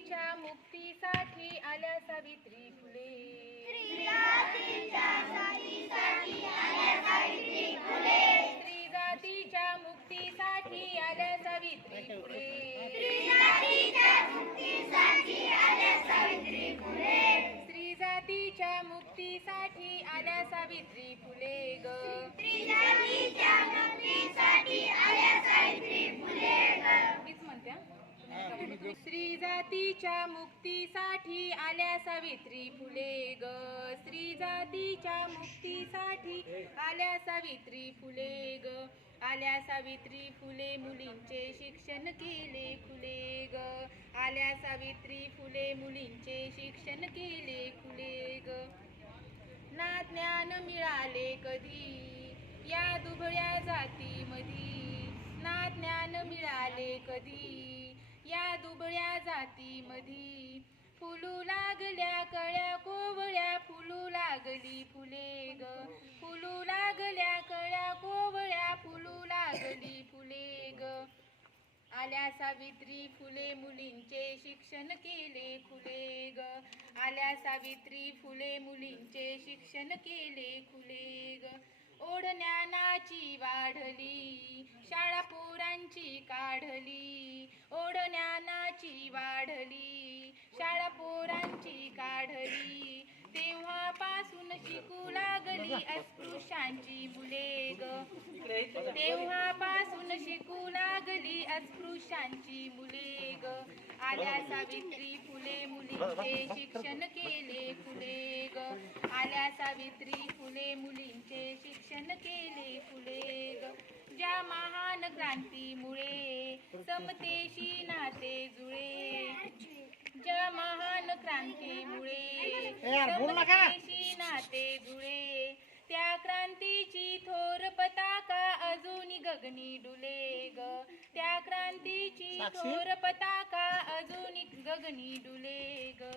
जातीच्या मुक्तीसाठी आल्या सावित्री फुले. स्त्री जातीच्या मुक्तीसाठी आल्या सावित्री फुले. स्त्री जातीच्या मुक्तीसाठी आल्या सावित्री फुले ग. स्त्री जातीच्या मुक्तीसाठी आल्या सावित्री फुले ग. स्त्री जातीच्या मुक्तीसाठी आल्या सावित्री फुले ग. आल्या सावित्री फुले मुलींचे शिक्षण केले फुले ग. आल्या सावित्री फुले मुलींचे शिक्षण केले फुले ग. ना ज्ञान मिळाले कधी? या दुबळ्या जातीमधी. ना ज्ञान मिळाले कधी? या दुबळ्या जातीमधी. फुलू लागल्या कळ्या कोवळ्या फुलू लागली फुले ग. फुलू लागल्या कळ्या कोवळ्या फुलू लागली फुले ग. आल्या सावित्री फुले मुलींचे शिक्षण केले खुले ग. आल्या सावित्री फुले मुलींचे शिक्षण केले खुले ग. ओढ ज्ञानाची वाढली शाळा पोरांची काढली अस्पृश्यांची मुले ग. तेव्हापासून शिकू लागली अस्पृश्यांची मुले ग. आल्या सावित्री फुले मुलींचे शिक्षण केले खुले ग. आल्या सावित्री फुले मुलींचे शिक्षण केले खुले ग. ज्या महान क्रांतीमुळे समतेशी नाते जुळे. ज्या महान क्रांतीमुळे समतेशी नाते जुळे. पताका अजूनी गगनी डुले ग. त्या क्रांतीची थोर पताका अजूनी गगनी डुले ग.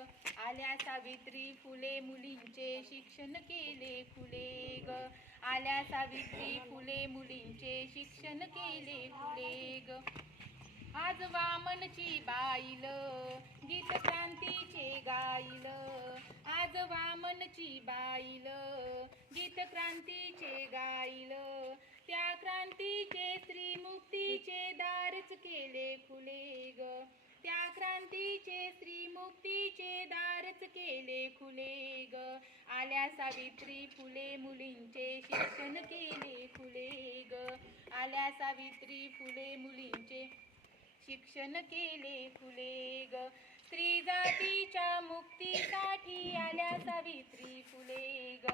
आल्या सावित्री फुले मुलींचे शिक्षण केले खुले ग. आल्या सावित्री फुले मुलींचे शिक्षण केले खुले ग. आज वामनची बाईल गीत क्रांतीचे गाईल. वामनची बाईल गीत क्रांतीचे गाईल. त्या क्रांतीचे स्त्री मुक्तीचे दारच केले खुले ग. त्या क्रांतीचे स्त्री मुक्तीचे दारच केले खुले ग. आल्या सावित्री फुले मुलींचे शिक्षण केले खुले ग. आल्या सावित्री फुले मुलींचे शिक्षण केले फुले ग. स्त्री जातीच्या मुक्तीसाठी आल्या सावित्री फुले ग.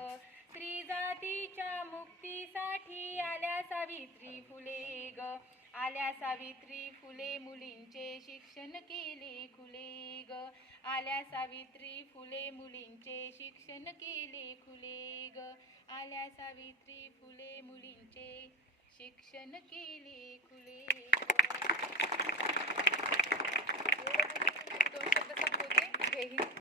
स्त्री जातीच्या मुक्तीसाठी आल्या सावित्री फुले ग. आल्या सावित्री फुले मुलींचे शिक्षण केले खुले ग. आल्या सावित्री फुले मुलींचे शिक्षण केले खुले ग. आल्या सावित्री फुले मुलींचे शिक्षण केले खुले ग